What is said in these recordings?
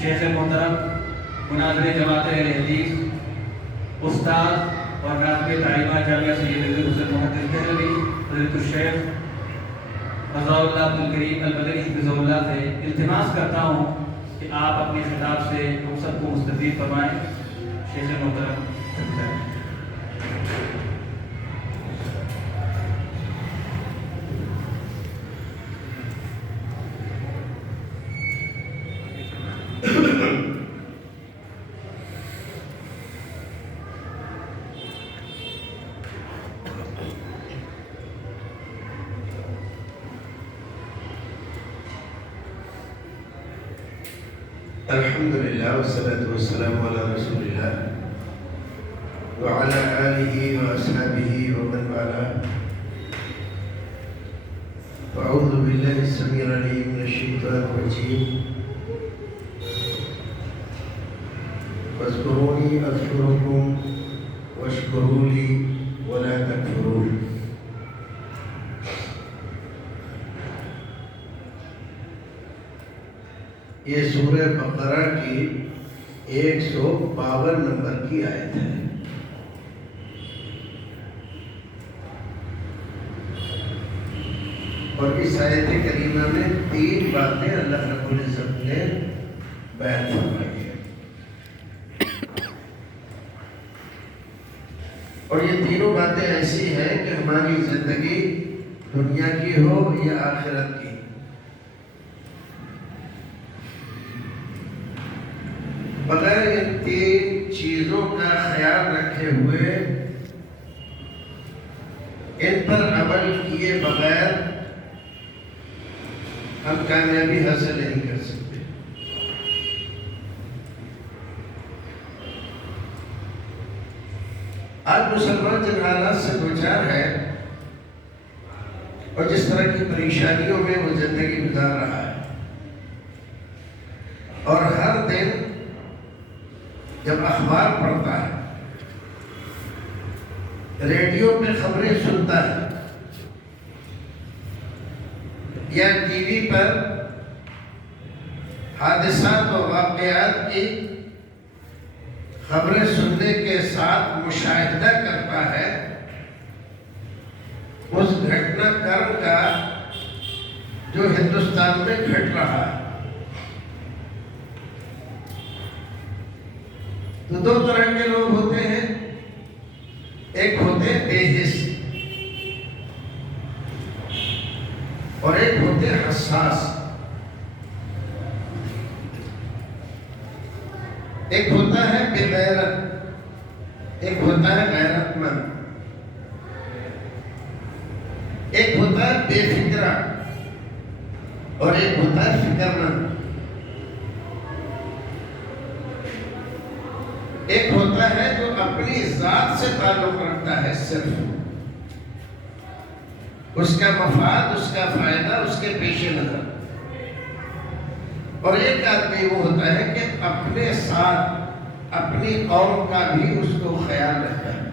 شیخ محترم مناظر جماعت اہل حدیث استاد اور ناظم تعلیمات جامعہ سید نذیر حسین محمد دہلوی حضرت الشیخ رضا اللہ عبد الکریم المدنی حفظہ اللہ سے التماس کرتا ہوں کہ آپ اپنے خطاب سے ہم سب کو مستفید فرمائیں. شیخ محترم الحمدللہ والصلاة والسلام علی رسول اللہ وعلى آلہ واصحابہ ومن والاه. اعوذ باللہ السمیع العلیم من الشیطان الرجیم. واذکرونی اذکرکم واشکروا لی ولا تکفرون. یہ سورہ بقرہ کی 152 نمبر کی آیت ہے. اور اس آیت کریمہ میں 3 باتیں اللہ رب العزت نے بیان فرمائی ہیں. اور یہ تینوں باتیں ایسی ہیں کہ ہماری زندگی دنیا کی ہو یا آخرت کی، بغیر ان 3 چیزوں کا خیال رکھے ہوئے، ان پر عمل کیے بغیر ہم کامیابی حاصل نہیں کر سکتے. آج مسلمان جن حالات سے دوچار ہے اور جس طرح کی پریشانیوں میں وہ زندگی گزار رہا ہے، اور ہر دن جب اخبار پڑھتا ہے، ریڈیو پہ خبریں سنتا ہے یا ٹی وی پر حادثات و واقعات کی خبریں سننے کے ساتھ مشاہدہ کرتا ہے اس گھٹنا کرم کا جو ہندوستان میں گھٹ رہا ہے. تو 2 طرح کے لوگ ہوتے ہیں. ایک ہوتے ہیں بے حس اور ایک ہوتے ہیں حساس. ایک ہوتا ہے بے غیرت، ایک ہوتا ہے غیرت مند. ایک ہوتا ہے بے فکرہ اور ایک ہوتا ہے فکر مند. ایک ہوتا ہے جو اپنی ذات سے تعلق رکھتا ہے، صرف اس کا مفاد، اس کا فائدہ اس کے پیش نظر. اور ایک آدمی وہ ہوتا ہے کہ اپنے ساتھ اپنی قوم کا بھی اس کو خیال رکھتا ہے.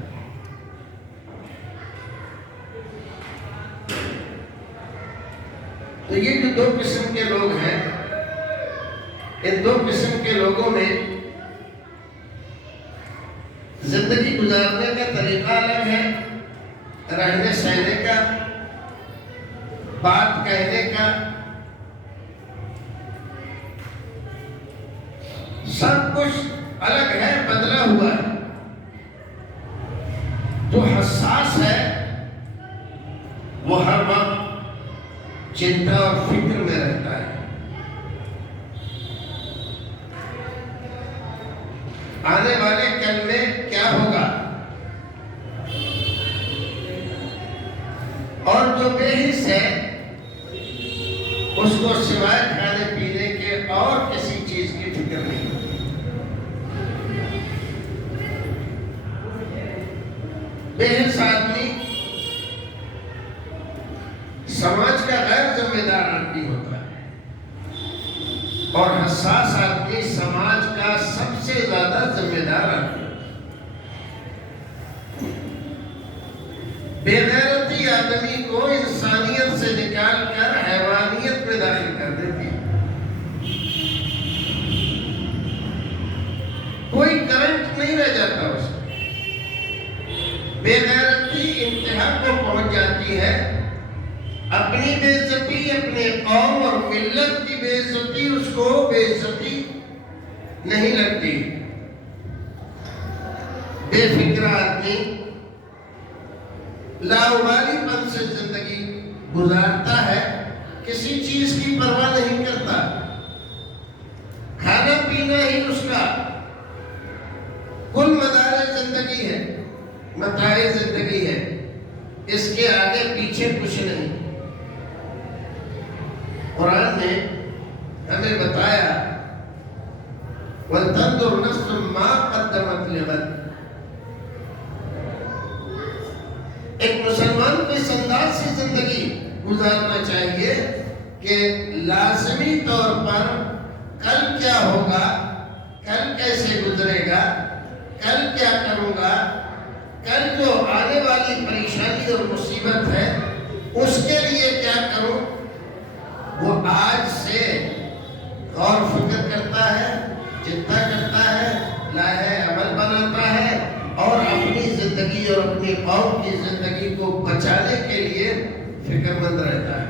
تو یہ جو 2 قسم کے لوگ ہیں، ان 2 قسم کے لوگوں میں زندگی گزارنے کا طریقہ الگ ہے، رہنے سہنے کا، بات کہنے کا، سب کچھ الگ ہے، بدلا ہوا ہے. جو حساس ہے وہ ہر وقت چنتا اور فکر میں رہتا ہے. آنے والے کل میں کیا ہوگا. اور جو بے حس ہے اس کو سوائے کھانے پینے کے اور کسی چیز کی فکر نہیں. بے حس آدمی سماج کا غیر ذمہ دار آدمی ہوتا ہے اور حساس آدمی سماج کا سب سے زیادہ ذمہ دار آدمی. بے غیرتی آدمی کو انسانیت سے نکال کر حیوانیت میں داخل کر دیتی ہے. لگتی ہے، اپنی بے عزتی، اپنے قوم اور ملت کی بے عزتی اس کو بے عزتی نہیں لگتی۔ بے فکر آدمی لاواری پن سے زندگی گزارتا ہے، کسی چیز کی پرواہ نہیں کرتا، کھانا پینا ہی اس کا کل مدار زندگی ہے، متاع زندگی ہے، اس کے آگے پیچھے کچھ نہیں۔ قرآن نے ہمیں بتایا وَلْتَنْظُرْ نَفْسٌ مَا قَدَّمَتْ لِغَدٍ۔ ایک مسلمان کو اس انداز سے زندگی گزارنا چاہیے کہ لازمی طور پر کل کیا ہوگا، کل کیسے گزرے گا، کل کیا کروں گا، کل جو آنے والی پریشانی اور مصیبت ہے اس کے لیے کیا کروں، وہ آج سے غور فکر کرتا ہے، چنتا کرتا ہے، لاہے عمل بناتا ہے اور اپنی زندگی اور اپنی قوم کی زندگی کو بچانے کے لیے فکر مند رہتا ہے۔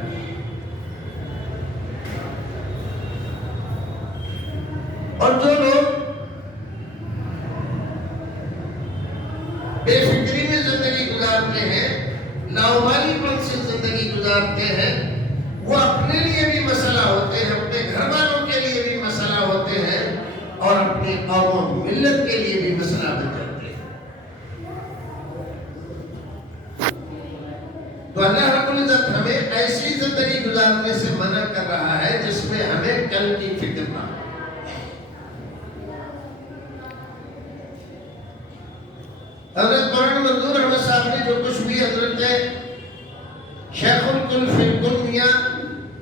اور جو لوگ بے فکری میں زندگی گزارتے ہیں، لاوبالی پن سے زندگی گزارتے ہیں، وہ اپنے لیے بھی مسئلہ ہوتے ہیں، اپنے گھر والوں کے لیے بھی مسئلہ ہوتے ہیں اور اپنی قوم و ملت کے لیے بھی مسئلہ بن جاتے ہیں۔ تو اللہ رب العزت ہمیں ایسی زندگی گزارنے سے منع کر رہا ہے جس میں ہمیں کل کی فکر نہ ہو۔ حضرت مولانا منظور احمد صاحب نے جو کچھ بھی حضرت شیخ الکل فی الکل میاں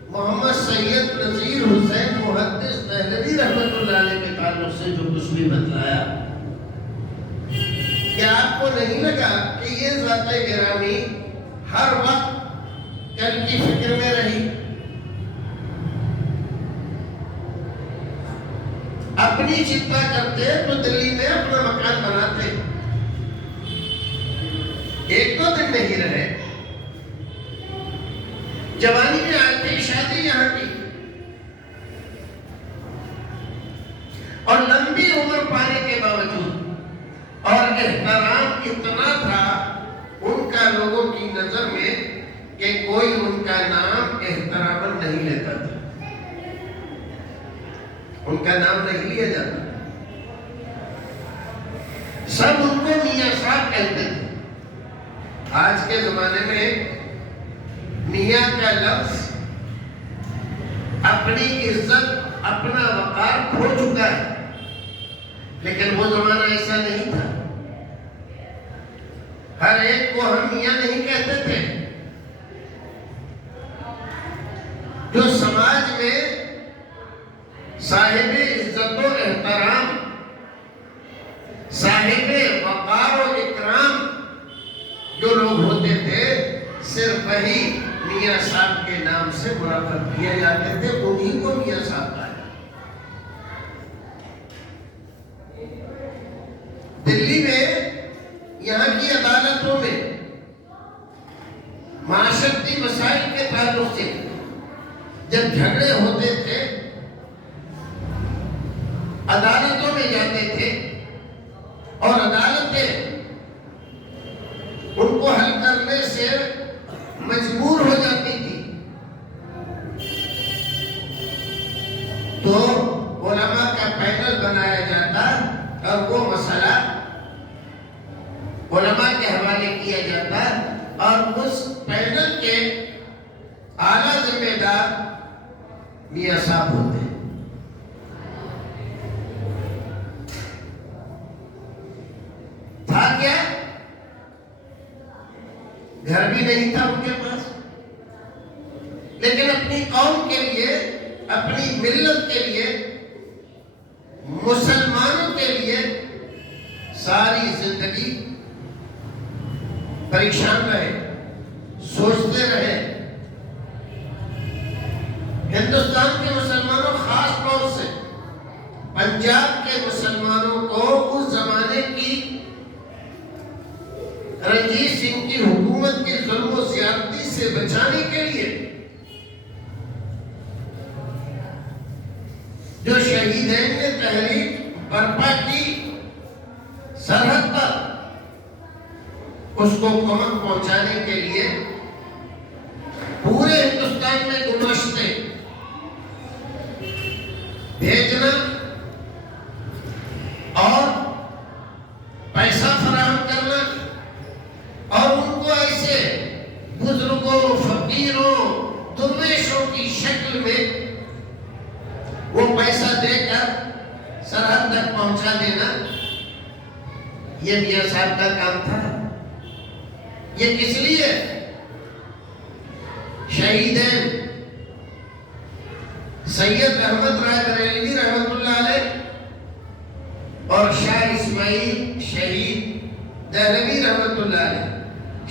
محمد سید نذیر حسین محدث دہلوی رحمۃ اللہ علیہ کے تعلق سے جو کچھ بھی بتلایا، کیا آپ کو نہیں لگا کہ یہ ذات گرامی ہر وقت کل کی فکر میں رہی، اپنی چنتا کرتے تو دلی میں اپنا مکان بناتے، ایک دو دن نہیں رہے، جوانی میں آئے تھے، شادی یہاں کی، اور لمبی عمر پانے کے باوجود اور احترام اتنا تھا ان کا لوگوں کی نظر میں کہ کوئی ان کا نام احترام نہیں لیتا تھا، ان کا نام نہیں لیا جاتا، سب ان کو میاں صاحب کہتے تھے۔ آج کے زمانے میں میاں کا لفظ اپنی عزت، اپنا وقار کھو چکا ہے، لیکن وہ زمانہ ایسا نہیں تھا، ہر ایک کو ہم میاں نہیں کہتے تھے۔ جو سماج میں صاحب عزت و احترام، صاحب وقار و اکرام جو لوگ ہوتے تھے، صرف وہی میاں صاحب کے نام سے مرافت کیے جاتے تھے، انہی کو میاں صاحب کہا جاتا۔ دلی میں یہاں کی عدالتوں میں معاشرتی مسائل کے تعلق سے جب جھگڑے ہوتے تھے، عدالتوں میں جاتے تھے اور عدالتیں ان کو حل کرنے سے مجبور ہو جاتی تھی، تو علماء کا پینل بنایا جاتا اور وہ مسئلہ علماء کے حوالے کیا جاتا اور اس پینل کے اعلیٰ ذمہ دار میاں صاحب ہوتے۔ تھا کیا؟ گھر بھی نہیں تھا ان کے پاس، لیکن اپنی قوم کے لیے، اپنی ملت کے لیے، مسلمانوں کے لیے ساری زندگی پریشان رہے، سوچتے رہے۔ ہندوستان کے مسلمانوں، خاص طور سے پنجاب کے مسلمانوں کو اس زمانے کی رنجیت سنگھ کی حکومت کے ظلم و زیادتی شہیدین نے تحریک برپا کی سرحد پر، اس کو کمک پہنچانے کے لیے پورے ہندوستان میں گماشتے بھیجنا اور پیسہ فراہم کرنا، اور ان کو ایسے بزرگوں، فقیروں، درویشوں کی شکل میں وہ پیسہ دے کر سرحد تک پہنچا دینا، یہ میاں صاحب کا کام تھا۔ یہ کس لیے؟ شہیدین سید احمد رائے بریلوی رحمت اللہ علیہ اور شاہ اسماعیل شہید دہلوی رحمت اللہ علیہ،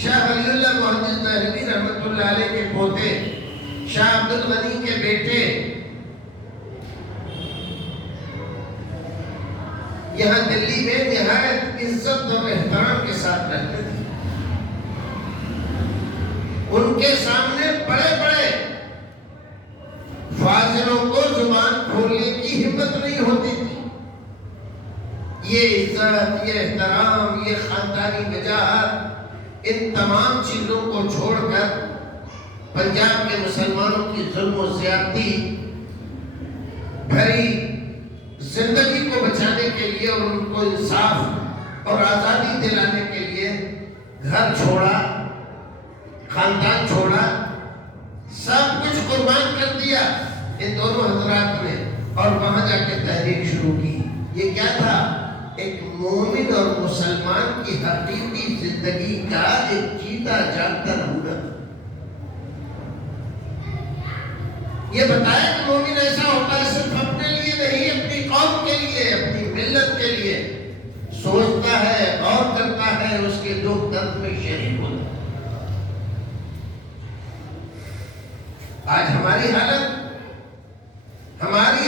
شاہ ولی اللہ محدث دہلوی رحمت اللہ علیہ کے پوتے، شاہ عبد الغنی کے بیٹے یہاں دلی میں نہایت عزت اور احترام کے ساتھ رہتے تھے۔ ان کے سامنے بڑے بڑے فاضلوں کو زبان کھولنے کی ہمت نہیں ہوتی تھی۔ یہ عزت، یہ احترام، یہ خاندانی وجاہت، ان تمام چیزوں کو چھوڑ کر پنجاب کے مسلمانوں کی ظلم و زیادتی بھری زندگی کو بچانے کے لیے اور ان کو انصاف اور آزادی دلانے کے لیے گھر چھوڑا، خاندان چھوڑا، سب کچھ قربان کر دیا ان دونوں حضرات نے، اور وہاں جا کے تحریک شروع کی۔ یہ کیا تھا؟ ایک مومن اور مسلمان کی حقیقی زندگی کا ایک جیتا جاگتا نمونہ۔ یہ بتایا کہ مومن ایسا ہوتا ہے صرف اپنے لیے نہیں، اپنی قوم کے لیے، اپنی ملت کے لیے سوچتا ہے، غور کرتا ہے، اس کے دکھ درد میں شریک ہوتا ہے۔ آج ہماری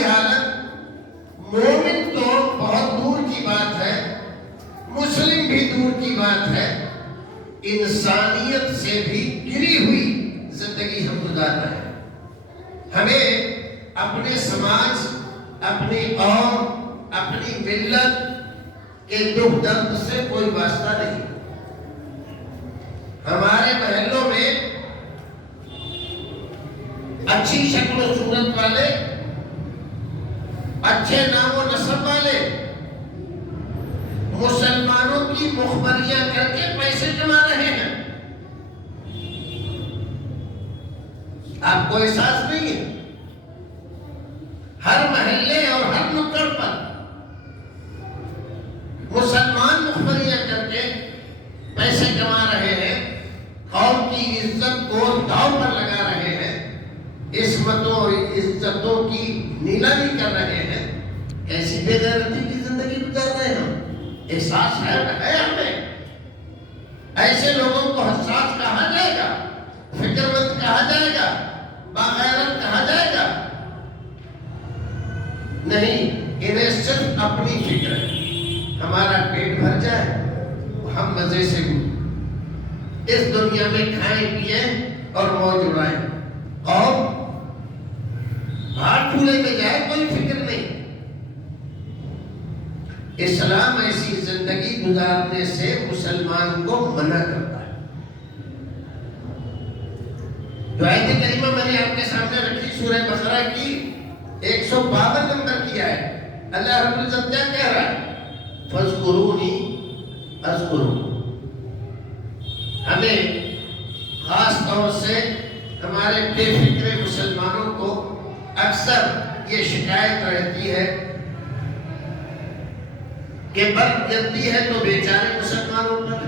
حالت مومن تو بہت دور کی بات ہے، مسلم بھی دور کی بات ہے، انسانیت سے بھی گری ہوئی زندگی ہم گزار رہے ہیں۔ ہمیں اپنے سماج، اپنی قوم، اپنی ملت کے دکھ درد سے کوئی واسطہ نہیں۔ ہمارے محلوں میں اچھی شکل و صورت والے، اچھے نام و نسب والے مسلمانوں کی مخبریاں کر کے پیسے کما رہے ہیں۔ آپ کو احساس نہیں ہے؟ ہر محلے اور ہر نکڑ پر مسلمان مخبریاں کر کے پیسے کما رہے ہیں، قوم کی عزت کو داؤ پر لگا رہے ہیں، عصمتوں اور عزتوں کی نیلامی کر رہے ہیں۔ کیسی بے غیرتی کی زندگی گزار رہے ہیں ہم؟ احساس ہے ہمیں؟ ایسے لوگوں کو حساس کہا جائے گا، فکر مند کہا جائے گا، باغیرت کہا جائے گا؟ نہیں، انہیں صرف اپنی فکر ہے، ہمارا پیٹ بھر جائے، ہم مزے سے اس دنیا میں کھائیں پیئیں اور موج اڑائیں، قوم بھاڑ پھولے میں جائے، کوئی فکر نہیں۔ اسلام ایسی زندگی گزارنے سے مسلمان کو منع کرتا ہے۔ جو آیت کریمہ میں نے آپ کے سامنے رکھی سورہ بقرہ کی 152 نمبر کی آیت، اللہ رب العزت کیا کہہ رہا ہے؟ فَاذْكُرُونِي أَذْكُرُكُمْ۔ ہمیں خاص طور سے ہمارے بے فکر مسلمانوں کو اکثر یہ شکایت رہتی ہے کہ برف گرتی ہے تو بیچارے مسلمانوں پر،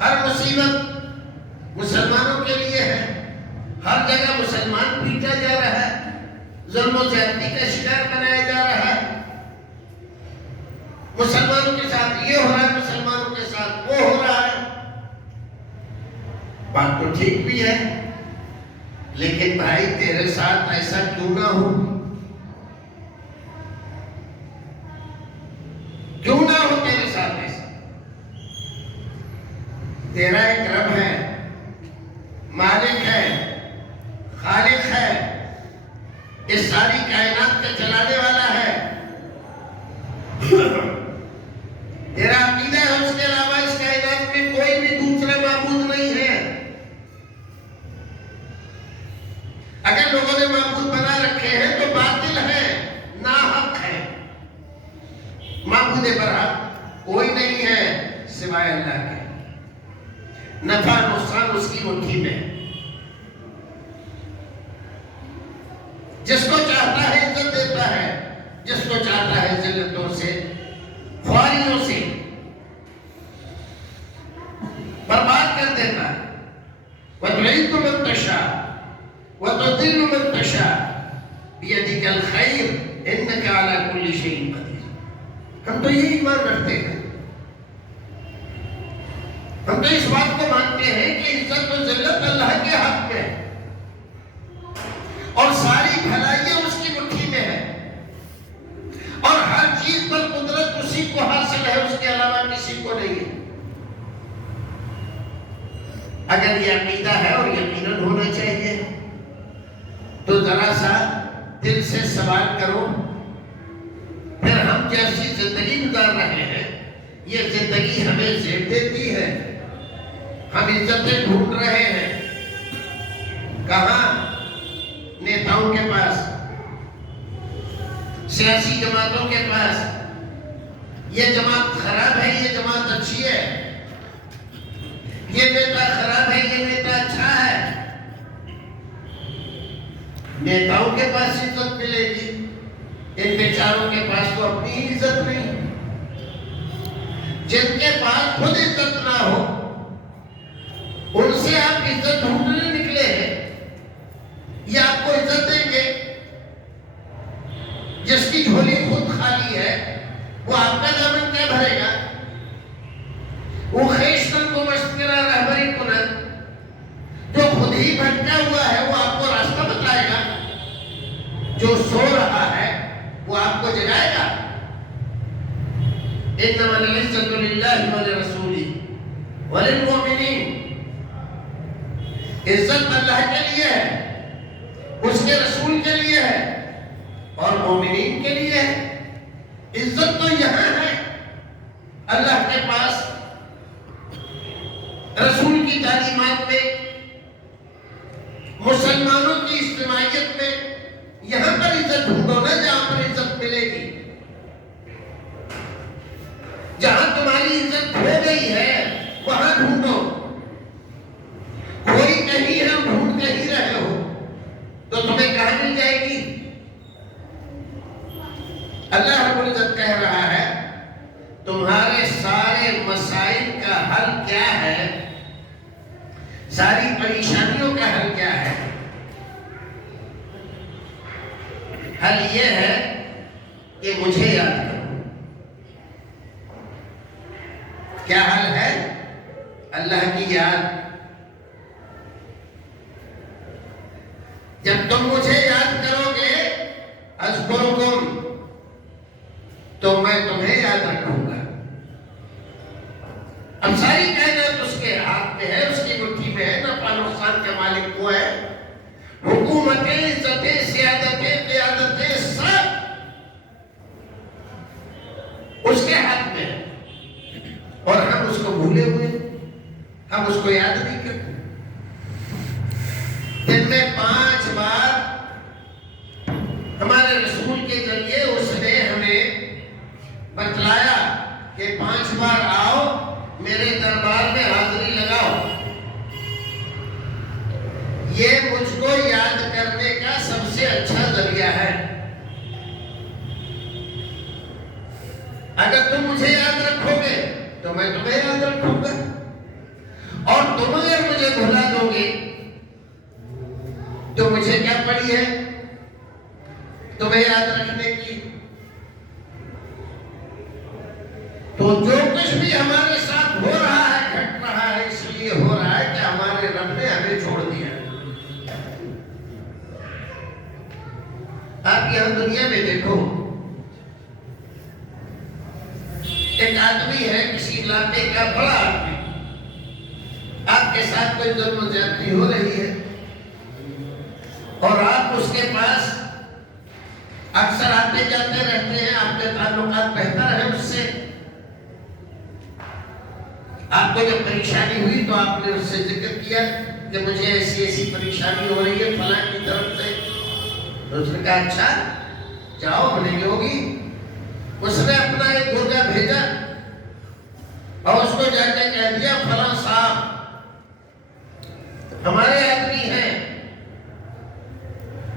ہر مصیبت مسلمانوں کے لیے ہے، ہر جگہ مسلمان پیٹا جا رہا ہے، ظلم و زیادتی کا شکار بنایا جا رہا ہے، مسلمانوں کے ساتھ یہ ہو رہا ہے، مسلمانوں کے ساتھ وہ ہو رہا ہے۔ بات تو ٹھیک بھی ہے، لیکن بھائی تیرے ساتھ ایسا کیوں نہ ہو؟ کیوں نہ ہو تیرے ساتھ ایسا؟ تیرا ایک رب ہے، مالک ہے، خالق ہے، اس ساری کائنات کا چلانے والا ہے، تیرا عقیدہ ہے اس کے علاوہ اس کائنات میں کوئی بھی دوسرا معبود نہیں ہے. اگر لوگوں نے معبود بنا رکھے ہیں تو باطل ہے، ناحق ہے. معبود برحق کوئی نہیں ہے سوائے اللہ کے. نفع نقصان اس کی مٹھی میں. جس کو چاہتا ہے عزت دیتا ہے، جس کو چاہتا ہے ذلتوں سے خواریوں سے برباد کر دیتا ہے. وَتُعِزُّ مَن تَشَاءُ وَتُذِلُّ مَن تَشَاءُ بِيَدِكَ الْخَيْرُ إِنَّكَ عَلَى كُلِّ شَيْءٍ قَدِيرٌ. ہم تو یہ ایمان رکھتے ہیں، ہم تو اس بات کو مانتے ہیں کہ عزت و ذلت اللہ کے حق میں ہے اور ساری بھلائیاں اس کی مٹھی میں ہے اور ہر چیز پر قدرت اسی کو حاصل ہے، اس کے علاوہ کسی کو نہیں ہے. اگر یہ عقیدہ ہے اور یقیناً ہونا چاہیے تو ذرا سا دل سے سوال کرو، پھر ہم جیسی زندگی گزار رہے ہیں یہ زندگی ہمیں زیب دیتی ہے؟ ہم عزتیں ڈھونڈ رہے ہیں کہاں؟ نیتاؤں کے پاس، سیاسی جماعتوں کے پاس. یہ جماعت خراب ہے، یہ جماعت اچھی ہے، یہ نیتا خراب ہے، یہ نیتا اچھا ہے. نیتاؤں کے پاس عزت ملے گی، ان بیچاروں کے پاس تو اپنی ہی عزت نہیں. جن کے پاس خود عزت نہ ہو ان سے آپ عزت ڈھونڈنے نکلے ہیں، یہ آپ کو عزت دیں گے؟ جس کی جھولی خود خالی ہے وہ آپ کا دامن کیا بھرے گا؟ وہ خیشتن کو مشکرہ رہبری کنن جو خود ہی بھٹکا ہوا ہے وہ آپ کو راستہ بتائے گا، جو سو رہا ہے وہ آپ کو جگائے گا. انما العزت للہ ولرسولہ وللمؤمنین. عزت اللہ کے لیے ہے، اس کے رسول کے لیے ہے اور مومنین کے لیے ہے. عزت تو یہاں ہے اللہ کے پاس، رسول کی تعلیمات میں، مسلمانوں کی اجتماعیت میں. یہاں پر عزت ڈھونڈو نا جہاں پر عزت ملے گی. جہاں تمہاری عزت ہو گئی ہے وہاں ڈھونڈو. کوئی کہیں ہم ڈھونڈ کہیں رہے ہو تو تمہیں کہاں مل جائے گی؟ اللہ رب العزت کہہ رہا ہے تمہارے سارے مسائل کا حل کیا ہے، ساری پریشانیوں کا حل کیا ہے؟ حل یہ ہے کہ مجھے یاد کرو. کیا حل ہے؟ اللہ کی یاد. جب تم مجھے یاد کرو گے اذکرکم تو میں تمہیں یاد رکھوں گا. اب ساری کائنات اس کے ہاتھ میں ہے، اس کی مٹھی میں ہے. نفع نقصان کا مالک وہ ہے. حکومتیں، عزتیں، سیادتیں، قیادتیں سب اس کے ہاتھ میں ہے اور ہم اس کو بھولے ہوئے، ہم اس کو یاد نہیں کرتے. دن میں 5 بار ہمارے رسول کے ذریعے اس نے ہمیں بتلایا کہ 5 بار آؤ میرے دربار میں حاضری لگاؤ. یہ مجھ کو یاد کرنے کا سب سے اچھا ذریعہ ہے. اگر تم مجھے یاد رکھو گے تو میں تمہیں یاد رکھوں گا اور تم اگر مجھے بھلا دو گے تو مجھے کیا پڑی ہے تمہیں یاد رکھنے کی؟ تو جو کچھ بھی ہمارے ساتھ ہو رہا ہے، گھٹ رہا ہے، اس لیے ہو رہا ہے کہ ہمارے رب نے ہمیں چھوڑ دیا. آپ یہاں دنیا میں دیکھو، ایک آدمی ہے کسی علاقے کا بڑا آدمی، آپ کے ساتھ کوئی ظلم و زیادتی ہو رہی ہے اور آپ اس کے پاس اکثر آتے جاتے رہتے ہیں، آپ کے تعلق تعلقات بہتر ہے اس سے. آپ کو جب پریشانی ہوئی تو آپ نے اس سے ذکر کیا کہ مجھے ایسی ایسی پریشانی ہو رہی ہے فلاں کی طرف سے. اس نے کہا اچھا جاؤ نہیں ہوگی. اس نے اپنا ایک گوجا بھیجا اور اس کو جا کے کہہ دیا فلاں صاحب ہمارے آدمی ہیں,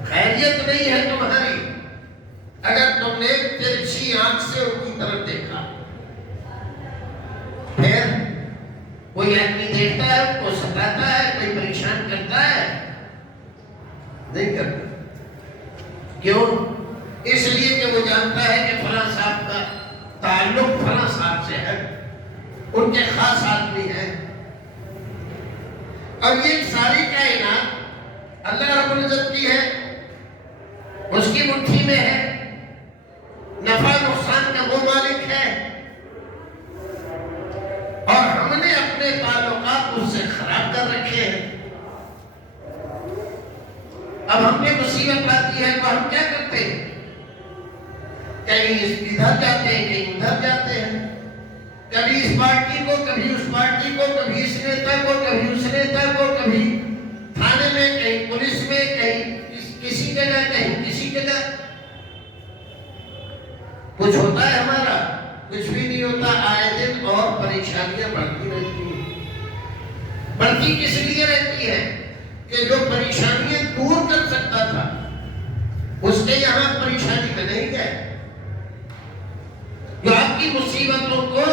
خیریت نہیں ہے تمہاری, اگر تم نے ترچھی آنکھ سے ان کی طرف دیکھا. پھر کوئی آدمی دیکھتا ہے ان کو ستاتا ہے, کوئی پریشان کرتا ہے, نہیں کرتا. کیوں؟ اس لیے کہ وہ جانتا ہے کہ فلاں صاحب کا تعلق فلاں صاحب سے ہے, ان کے خاص آدمی ہیں. اور یہ ساری کائنات اللہ رب العزت کی ہے, اس کی مٹھی میں ہے, نفع نقصان کا وہ مالک ہے, اور ہم نے اپنے تعلقات اس سے خراب کر رکھے ہیں. اب ہم نے مصیبت آتی ہے تو ہم کیا کرتے ہیں؟ کہیں ادھر جاتے ہیں, کہیں ادھر جاتے ہیں, کبھی اس پارٹی کو, کبھی اس پارٹی کو, کبھی اس نیتا کو, کبھی اس نیتا کو, کبھی تھانے میں, کہیں پولیس میں, کہیں کسی جگہ, کہیں کسی جگہ. کچھ ہوتا ہے ہمارا؟ کچھ بھی نہیں ہوتا. آئے دن اور پریشانیاں بڑھتی رہتی ہیں. بڑھتی کس لیے رہتی ہے کہ جو پریشانیاں دور کر سکتا تھا اس کے یہاں پریشانی میں نہیں گئے. جو آپ کی مصیبتوں کو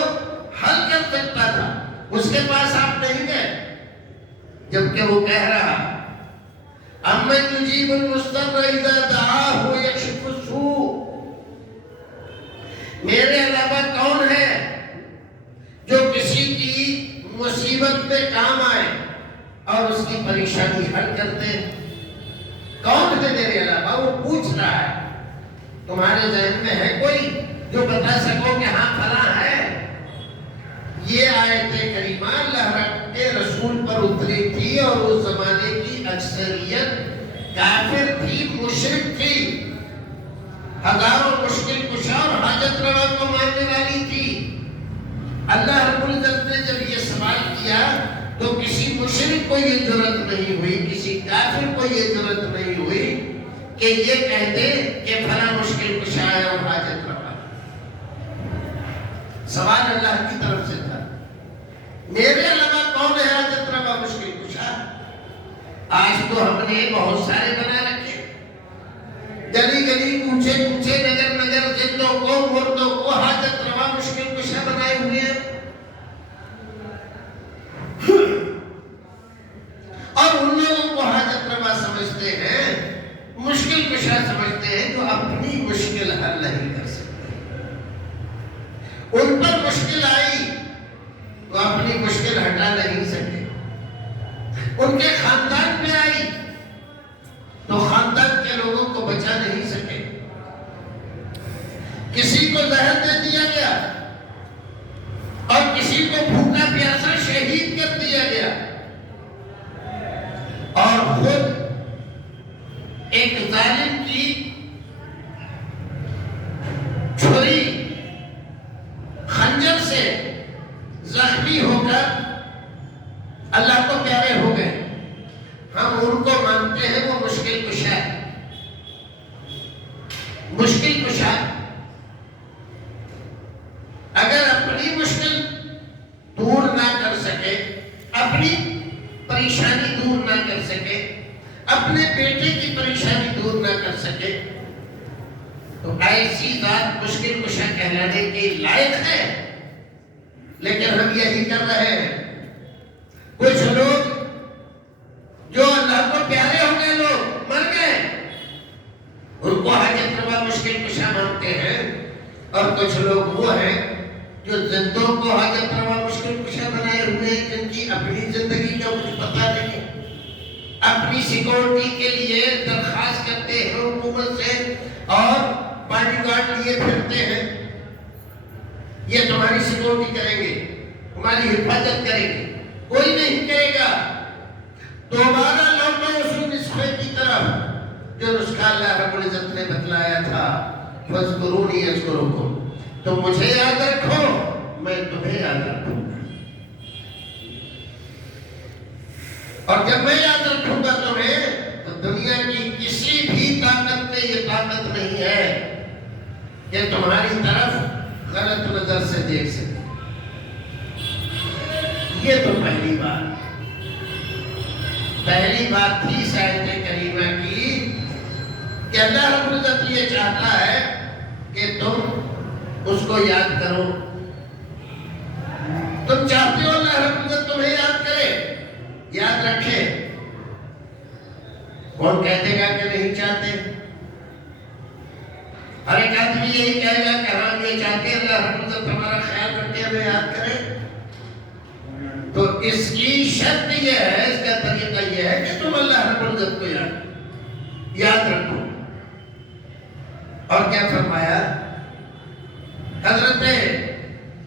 حل کر سکتا تھا اس کے پاس آپ نہیں گئے, جبکہ وہ کہہ رہا اَمَّنْ يُجِيبُ الْمُضْطَرَّ إِذَا دَعَاهُ وَيَكْشِفُ السُّوءَ. میرے علاوہ کون ہے جو کسی کی مصیبت میں کام آئے اور اس کی پریشانی حل کر دے؟ کون ہے میرے علاوہ؟ وہ پوچھ رہا ہے. تمہارے ذہن میں ہے کوئی جو بتا سکو کہ ہاں فلاں ہے؟ یہ آیت کریمہ اللہ کے رسول پر اتری تھی اور اس زمانے کی اکثریت کافر تھی, مشرک تھی, ہزاروں مشکل کشا اور حاجت روا کو ماننے والی تھی. اللہ رب العزت نے جب یہ سوال کیا تو کسی مشرک کو یہ جرأت نہیں ہوئی, کسی کافر کو یہ جرأت نہیں ہوئی کہ یہ کہہ دے کہ فلاں مشکل کشا ہے اور حاجت روا. سوال اللہ کی طرف سے تھا, میرے علاوہ کون ہے حاجت روا, مشکل کشا؟ آج تو ہم نے بہت سارے بنا رکھے, گلی گلی, کوچے کوچے, نگر نگر, زندوں کو, مردوں کو حاجت روا, مشکل کشا بنائے ہوئے ہیں. اور ان لوگوں کو حاجت روا سمجھتے ہیں, مشکل کشا سمجھتے ہیں جو اپنی مشکل حل نہیں کر سکتے. ان پر مشکل آئی تو اپنی مشکل ہٹا نہیں سکے. ان کے خاندان میں آئی تو خاندان کے لوگوں کو بچا نہیں سکے. کسی کو زہر دے دیا گیا اور کسی کو بھوکا پیاسا شہید کر دیا گیا, اور خود ایک ظالم کی چھری خنجر سے زخمی ہو کر اللہ کو پیارے ہو گئے. ہم ان کو مانتے ہیں وہ مشکل کشا ہے. مشکل کشا اگر اپنی مشکل دور نہ کر سکے, اپنی پریشانی دور نہ کر سکے, اپنے بیٹے کی پریشانی دور نہ کر سکے تو ایسی ذات مشکل کشا کہلانے کے لائق ہے. لیکن ہم یہی کر رہے ہیں. کچھ لوگ جو اللہ کو پیارے ہو گئے, لوگ مر گئے, ان کو حاجت روا مشکل کشا مانتے ہیں, اور کچھ لوگ وہ ہیں جو زندوں کو حاجت روا مشکل کشا بنائے ہوئے ہیں, جن کی اپنی زندگی کا کچھ پتہ نہیں, اپنی سیکورٹی کے لیے درخواست کرتے ہیں حکومت سے اور باڈی گارڈ لیے پھرتے ہیں. یہ تمہاری سیکورٹی کریں گے, تمہاری حفاظت کریں گے. کوئی نہیں کرے گا. دوبارہ لوٹو اسی نسخے کی طرف جو نسخہ اللہ رب العزت نے بتلایا تھا فاذکرونی اذکرکم، تم مجھے یاد رکھو میں تمہیں یاد رکھوں گا، اور جب میں یاد رکھوں گا تمہیں تو دنیا کی کسی بھی طاقت میں یہ طاقت نہیں ہے کہ تمہاری طرف غلط نظر سے دیکھ سکے۔ یہ تو پہلی بات تھی اس آیت کریمہ کی کہ اللہ رب العزت یہ چاہتا ہے کہ تم اس کو یاد کرو۔ تم چاہتے ہو اللہ رب العزت تمہیں یاد کرے، یاد رکھے؟ کون کہتے گا کہ نہیں چاہتے؟ ہر ایک آدمی یہی کہے گا کہ ہم یہ چاہتے ہیں اللہ رب العزت ہمارا خیال رکھے، ہمیں یاد کرے۔ تو اس کی شرط یہ ہے، اس کا طریقہ یہ ہے کہ تم اللہ رب العزت کو یاد رکھو۔ اور کیا فرمایا؟ حضرت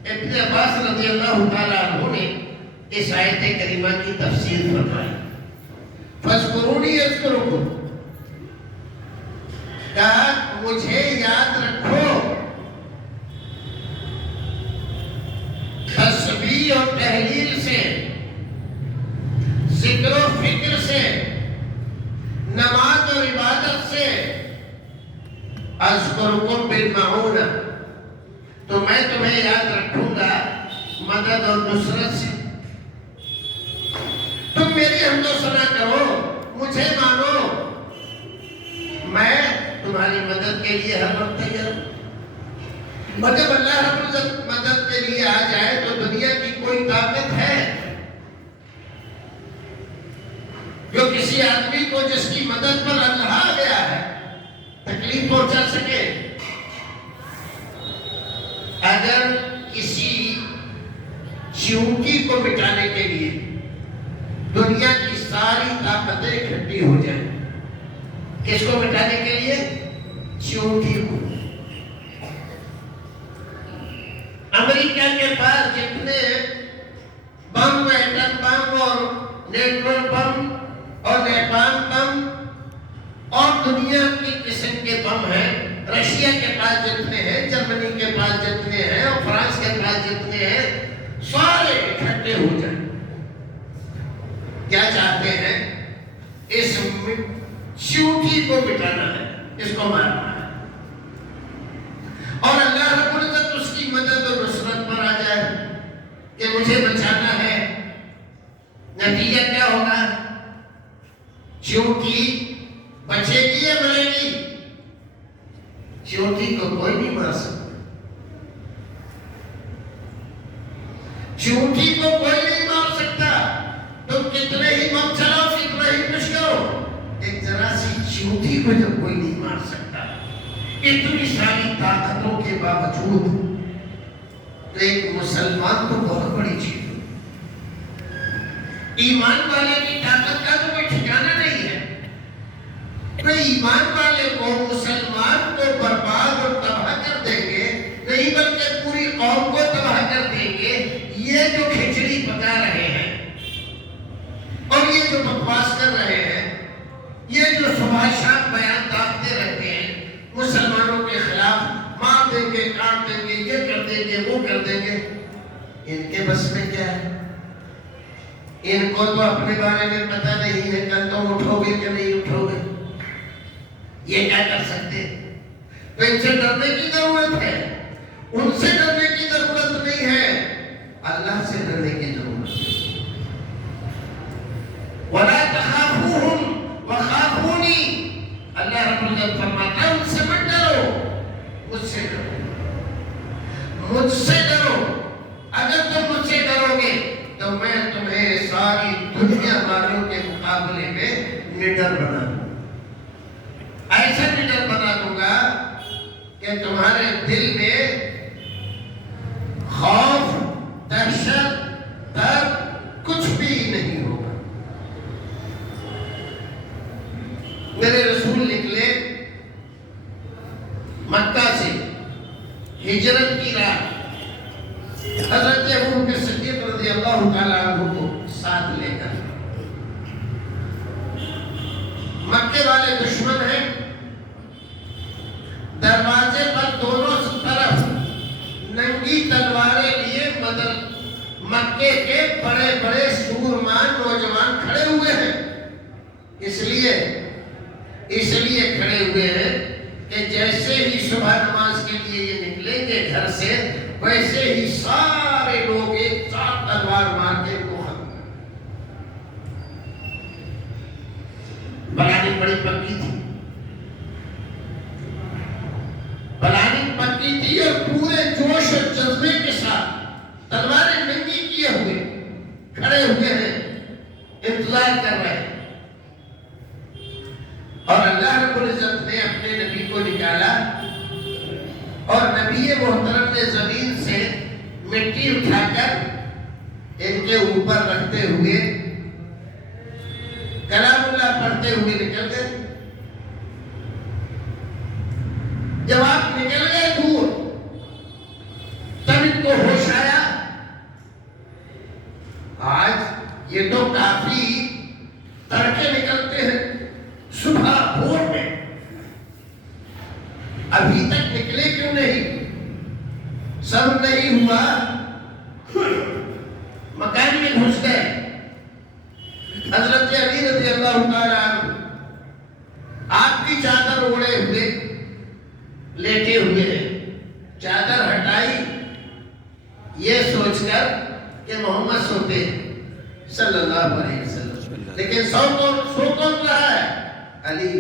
ابن عباس رضی اللہ تعالیٰ عنہ نے اس آیت کریمہ کی تفسیر فرمائی، فاذکرونی اذکرکم، کہا مجھے یاد رکھو۔ تسبیح اور تحلیل سے، ذکر و فکر سے، نماز اور عبادت سے، اذکرکم بالمعونہ، تو میں تمہیں یاد رکھوں گا مدد اور نصرت سے۔ تم میری حمد و ثنا کرو، مجھے مانو، میں تمہاری مدد کے لیے ہر وقت تیار ہوں۔ جب اللہ رب العزت مدد کے لیے آ جائے تو دنیا کی کوئی طاقت ہے جو کسی آدمی کو جس کی مدد پر اللہ آ گیا ہے تکلیف پہنچا سکے؟ اگر کسی چیونٹی کو مٹانے کے لیے دنیا کی ساری طاقتیں اکٹھی ہو جائیں، کس کو مٹانے کے لیے؟ چیونٹی کو۔ امریکہ کے پاس جتنے بم، ایٹم بم اور نیوٹرون بم اور نیپال بم اور دنیا کی قسم کے بم ہیں، رشیا کے پاس جتنے ہیں، جرمنی کے پاس جتنے ہیں اور فرانس کے پاس جتنے ہیں، سارے اکٹھے ہو جائیں۔ کیا چاہتے ہیں؟ اس چیونٹی کو مٹانا ہے، اس کو مارنا ہے، اور اللہ رب العزت اس کی مدد اور نصرت پر آ جائے کہ مجھے بچانا ہے۔ نتیجہ کیا ہوگا؟ چیونٹی بچے گی یا مرے گی؟ چیونٹی کو کوئی نہیں مار سکتا، چیونٹی کو کوئی نہیں مار سکتا۔ تم کتنے ہی بم چلاؤ، کتنا ہی کچھ کرو، ایک ذرا سی چیونٹی کو جب کوئی نہیں مار سکتا، اتنی ساری طاقتوں کے باوجود، تو ایک مسلمان تو بہت بڑی چیز ہے۔ ایمان والے کی طاقت کا تو کوئی ٹھکانہ نہیں ہے۔ تو ایمان والے کو، مسلمان کو برباد اور تباہ کر دیں گے، نہیں بلکہ پوری قوم کو تباہ کر دیں گے۔ یہ جو کھچڑی پکا رہے ہیں اور یہ جو بکواس کر رہے ہیں، یہ جو صبح شام بیان داغتے رہتے ہیں مسلمانوں کے خلاف، مار دیں گے، کاٹ دیں گے، یہ کر دیں گے، وہ کر دیں گے، ان کے بس میں کیا ہے؟ ان کو تو اپنے بارے میں پتہ نہیں ہے کل تم اٹھو گے کہ نہیں اٹھو گے، یہ کیا کر سکتے؟ تو ان سے ڈرنے کی ضرورت ہے، ان سے ڈرنے کی ضرورت نہیں ہے، اللہ سے ڈرنے کی ضرورت ہے۔ وَلَا تَخَافُوهُمْ وَخَافُونِي، اللہ رب العزت فرماتا ہے ان سے مت ڈرو، مجھ سے ڈرو، مجھ سے ڈرو۔ اگر تم مجھ سے ڈرو گے تو میں تمہیں ساری دنیا والوں کے مقابلے میں نڈر بنا دوں گا، ایسا نڈر بنا دوں گا کہ تمہارے دل میں خوف، دہشت، ڈر کچھ بھی نہیں ہوگا۔ میرے رسول نکلے مکہ سے ہجرت کی رات، حضرت ابوبکر صدیق رضی اللہ تعالیٰ عنہ کو ساتھ لے کر۔ مکے والے دشمن ہیں، دروازے پر اس لیے کھڑے ہوئے ہیں کہ جیسے ہی صبح نماز کے لیے یہ نکلیں گے گھر سے، ویسے ہی سارے لوگ ایک ساتھ تلوار مار کے ان کو ختم کر دیں۔ پلاننگ بڑی پکی تھی، پلاننگ پکی تھی، اور پورے جوش اور جذبے کے ساتھ تلواریں ننگی کیے ہوئے کھڑے ہوئے ہیں، انتظار کر رہے ہیں۔ اور اللہ رب العزت نے اپنے نبی کو نکالا، اور نبی محترم نے زمین سے مٹی اٹھا کر ان کے اوپر رکھتے ہوئے کلام اللہ پڑھتے ہوئے نکل گئے۔ جب آپ نکل گئے دور، تب ان کو ہوش آیا، آج یہ تو کافی تڑکے نکلتے ہیں صبح بھور میں، ابھی تک نکلے کیوں نہیں؟ صبر نہیں ہوا، مکان میں گھس گئے۔ حضرت علی رضی اللہ تعالیٰ عنہ آپ کی چادر اوڑے ہوئے لیٹے ہوئے ہیں، چادر ہٹائی یہ سوچ کر کہ محمد سوتے ہیں صلی اللہ علیہ وسلم، لیکن سو کون رہا ہے؟ علی۔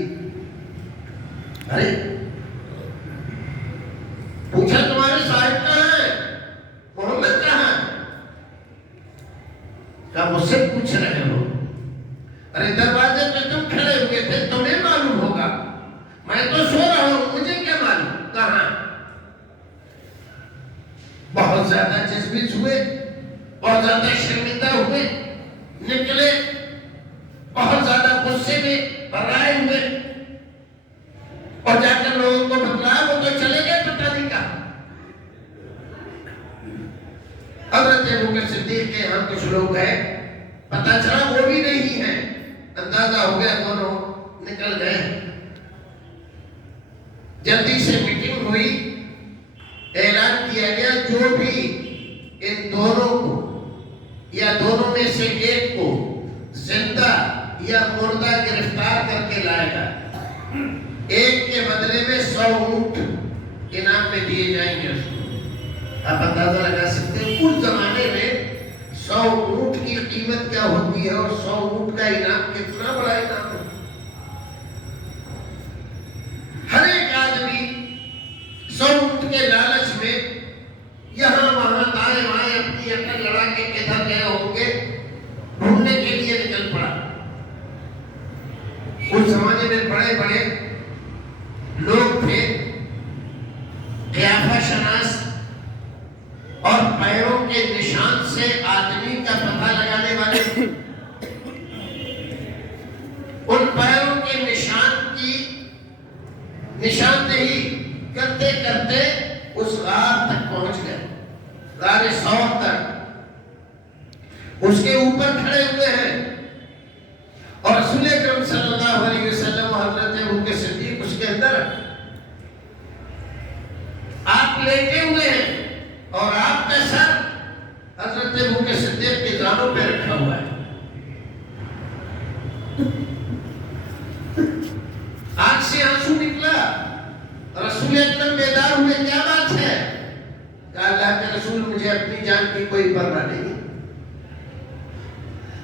ارے پوچھا تمہارے صاحب کہاں ہے؟ محمد کہاں ہے؟ کہا مجھ سے پوچھ رہے ہو؟ ارے دروازے پہ تم کھڑے ہوئے تھے، تمہیں معلوم ہوگا، میں تو سو رہا ہوں، مجھے کیا معلوم کہاں؟ بہت زیادہ جذبیت ہوئے، بہت زیادہ شرمندہ ہوئے، نکلے، بہت زیادہ غصے میں برائے ہوئے، اور جا کر لوگوں کو بتلایا، وہ تو چلے گئے پتہ نہیں کہاں۔ حضرت ابوبکر صدیق کے یہاں کچھ لوگ ہیں، پتہ چلا وہ بھی نہیں ہیں، اندازہ ہو گیا دونوں نکل گئے۔ جلدی سے میٹنگ ہوئی، اعلان کیا گیا جو بھی ان دونوں کو یا دونوں میں سے ایک کو زندہ یا مردہ گرفتار کر کے لائے گا، ایک کے بدلے میں 100 اونٹ انعام میں دیے جائیں گے اس کو۔ آپ اندازہ لگا سکتے ہیں اس زمانے میں 100 اونٹ کی قیمت کیا ہوتی ہے، اور 100 اونٹ کا انعام کتنا بڑا انعام ہے۔ ہر ایک آدمی 100 اونٹ کے لالچ میں یہاں وہاں دائیں بائیں اپنی عقل لڑا کے کدھر گئے ہوں گے، ڈھونڈنے کے لیے نکل پڑا۔ اس زمانے میں بڑے بڑے لوگ تھے، قیافہ شناس، اور پیروں کے نشان سے آدمی کا پتہ لگانے والے، ان پیروں کے نشان کی نشاندہی کرتے کرتے اس غار تک پہنچ گئے، غار ثور تک۔ اس کے اوپر کھڑے ہوئے ہیں، اور رسول اکرم صلی اللہ علیہ وسلم و حضرت ابوبکر صدیق اس کے اندر، آپ لیٹے ہوئے ہیں، اور آپ کا سر حضرت ابوبکر صدیق کے دانوں پہ رکھا ہوا ہے۔ آنکھ سے آنسو نکلا، رسول اکرم بیدار ہوئے، کیا بات ہے؟ کہا اللہ کے رسول مجھے اپنی جان کی کوئی پرواہ نہیں،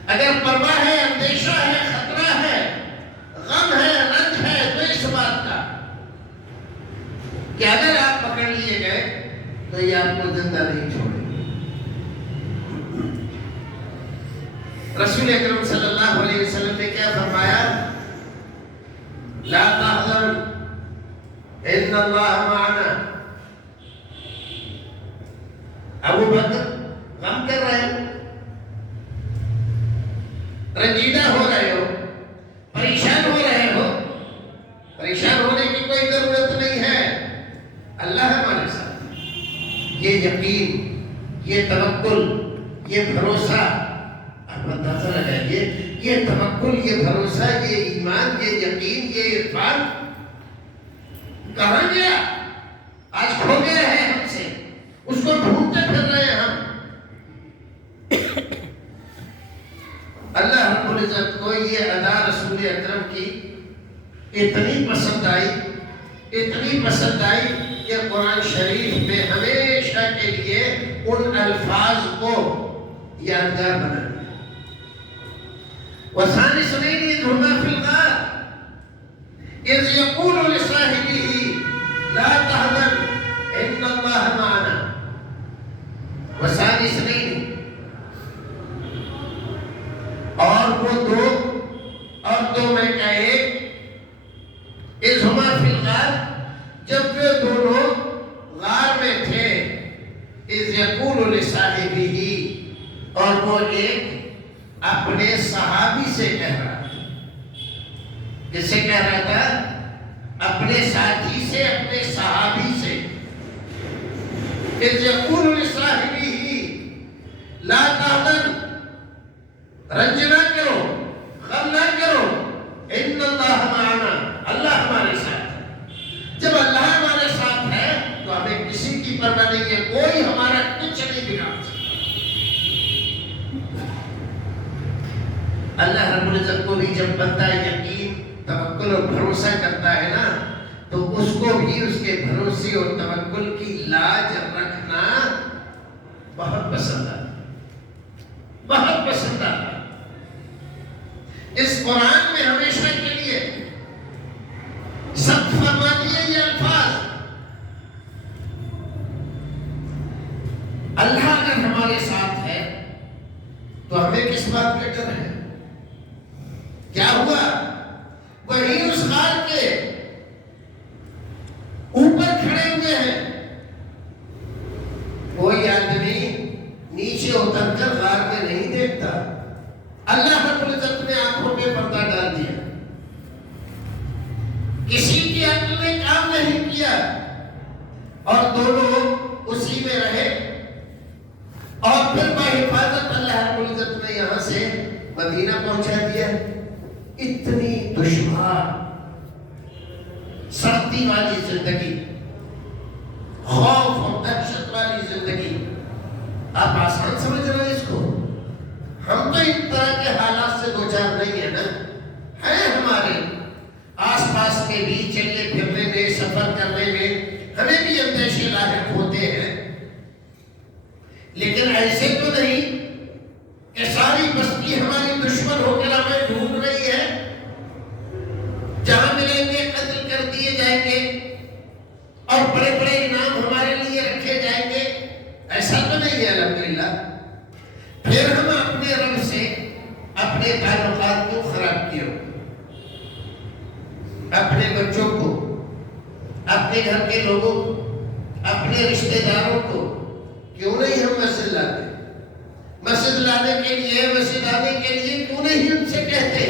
اگر پرواہ ہے، اندیشہ ہے، خطرہ ہے، غم ہے، رنج ہے، تو اس بات کا کہ اگر آپ پکڑ لیے گئے تو یہ آپ کو زندہ نہیں چھوڑے۔ رسول اکرم صلی اللہ علیہ وسلم نے کیا فرمایا؟ لا تحزن ان اللہ معنا۔ ابو بکر غم کر رہے ہو، رنجیدہ ہو رہے ہو، پریشان ہو رہے ہو، پریشان ہونے کی کوئی ضرورت نہیں ہے، اللہ ہمارے ساتھ۔ یہ یقین، یہ توکل، یہ بھروسہ، آپ اندازہ لگائیے، یہ توکل، یہ بھروسہ، یہ ایمان، یہ یقین، یہ عرفان کہاں گیا؟ آج کھو گیا ہے ہم سے، اس کو ڈھونڈتے پھر رہے ہیں ہم۔ اللہ رب العزت کو یہ ادا رسول اکرم کی اتنی پسند آئی کہ قرآن شریف میں ہمیشہ کے لیے ان الفاظ کو یادگار بنا دیا. وَثَانِي اثْنَيْنِ إِذْ هُمَا فِي الْغَارِ إِذْ يَقُولُ لِصَاحِبِهِ لَا تَحْزَنْ إِنَّ اللَّهَ مَعَنَا. وَثَانِي اثْنَيْنِ، اور وہ دو، اور دو میں کا ایک. اِذْ هُمَا فِي الْغَارِ، جب وہ دونوں غار میں تھے. اِذْ يَقُولُ لِصَاحِبِهِ، اور وہ ایک اپنے صحابی سے کہہ رہا تھا. کس سے کہہ رہا تھا؟ اپنے ساتھی سے، اپنے صحابی سے. اِذْ يَقُولُ لِصَاحِبِهِ لَا تَحْزَنْ، رنج نہ کرو، غم نہ کرو، اِنَّ اللَّهَ مَعَنَا، اللہ ہمارے ساتھ ہے. جب اللہ ہمارے ساتھ ہے تو ہمیں کسی کی پرواہ نہیں ہے، کوئی ہمارا کچھ نہیں بگاڑ سکتا. اللہ رب العزت کو بھی جب بندہ یقین، توکل اور بھروسہ کرتا ہے نا، تو اس کو بھی اس کے بھروسے اور توکل کی لاج رکھنا بہت پسند آتا، بہت پسند آتا. اس قرآن میں ہمیشہ کے لیے سخت فرما دیے یہ الفاظ. اللہ اگر ہمارے ساتھ ہے تو ہمیں کس بات کا ڈر ہے؟ کیا ہوا؟ وہی اس غار کے اوپر کھڑے ہوئے ہیں. کوئی آدمی نیچے اتر کر غار میں نہیں دیکھتا. اللہ رب العزت نے آنکھوں پہ پردہ ڈال دیا. کسی کی عقل نے کام نہیں کیا اور دونوں اسی میں رہے. اور پھر بحفاظت اللہ رب العزت نے یہاں سے مدینہ پہنچا دیا. اتنی دشوار سختی والی زندگی، خوف اور دہشت والی زندگی، آپ آسان سمجھ رہے ہیں اس کو؟ ہم تو اس طرح کے حالات سے دوچار نہیں ہیں نا. ہیں ہمارے آس پاس کے بھی چلنے پھرنے میں، سفر کرنے میں ہمیں بھی اندیشے لاحق ہوتے ہیں. لیکن ایسے تو نہیں کہ ساری بستی ہماری دشمن ہو کر ہمیں ڈھونڈ رہی ہے. جہاں ملیں گے قتل کر دیے جائیں گے اور بڑے بڑے انعام ہمارے لیے رکھے جائیں گے. ایسا تو نہیں ہے الحمدللہ. پھر ہم اپنے رب سے اپنے تعلقات کو خراب کیے، اپنے بچوں کو، اپنے گھر کے لوگوں کو، اپنے رشتہ داروں کو کیوں نہیں ہم مسجد لاتے؟ مسجد لانے کے لیے، مسجد آنے کے لیے کیوں نہیں ان سے کہتے؟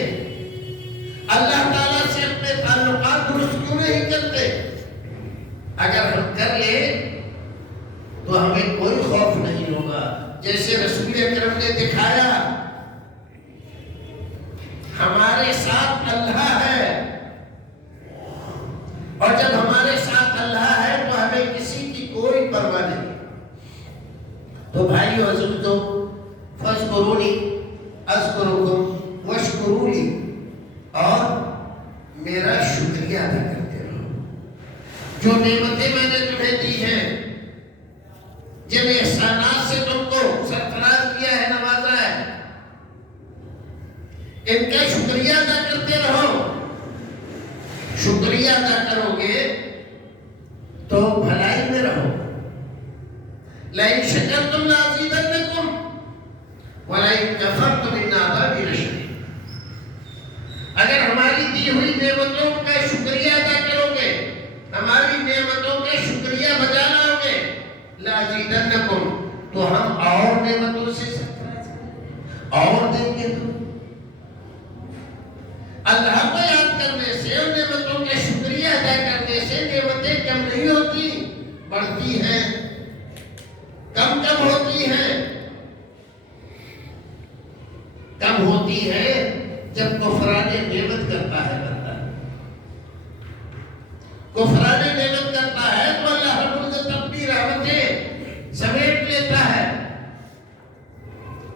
اللہ تعالیٰ سے اپنے تعلقات درست کیوں نہیں کرتے؟ اگر ہم کر لیں تو ہمیں کوئی خوف نہیں ہوگا. جیسے رسول اکرم نے دکھایا، ہمارے ساتھ اللہ ہے، اور جب ہمارے ساتھ اللہ ہے تو ہمیں کسی کی کوئی پرواہ نہیں. تو بھائیو عزیزو، فاذکرونی اذکرکم واشکروا لی، اور میرا شکریہ ادا کرتے رہو. جو نعمتیں میں نے تمہیں دی ہیں، جن احسانات سے تم کو سرفراز کیا ہے، نوازا ہے، ان کا شکریہ ادا کرتے رہو. شکریہ ادا کرو گے تو بھلائی میں رہو. لئن شکرتم لازیدنکم ولئن کفرتم ان عذابی لشدید. اگر ہماری دی ہوئی نعمتوں کا شکریہ ادا کرو گے، ہماری نعمتوں کے شکریہ بجا لاؤ گے، لازیدنکم، تو ہم اور نعمتوں سے اور دیں گے. تو اللہ کو یاد کرنے سے اور نعمتوں کے شکریہ ادا کرنے سے نعمتیں کم نہیں ہوتی، بڑھتی ہیں. کم ہوتی ہیں، کم ہوتی ہے جب کفران نعمت کرتا ہے بندہ. کفران نعمت کرتا ہے تو اللہ رب العزت اپنی رحمتیں سمیٹ لیتا ہے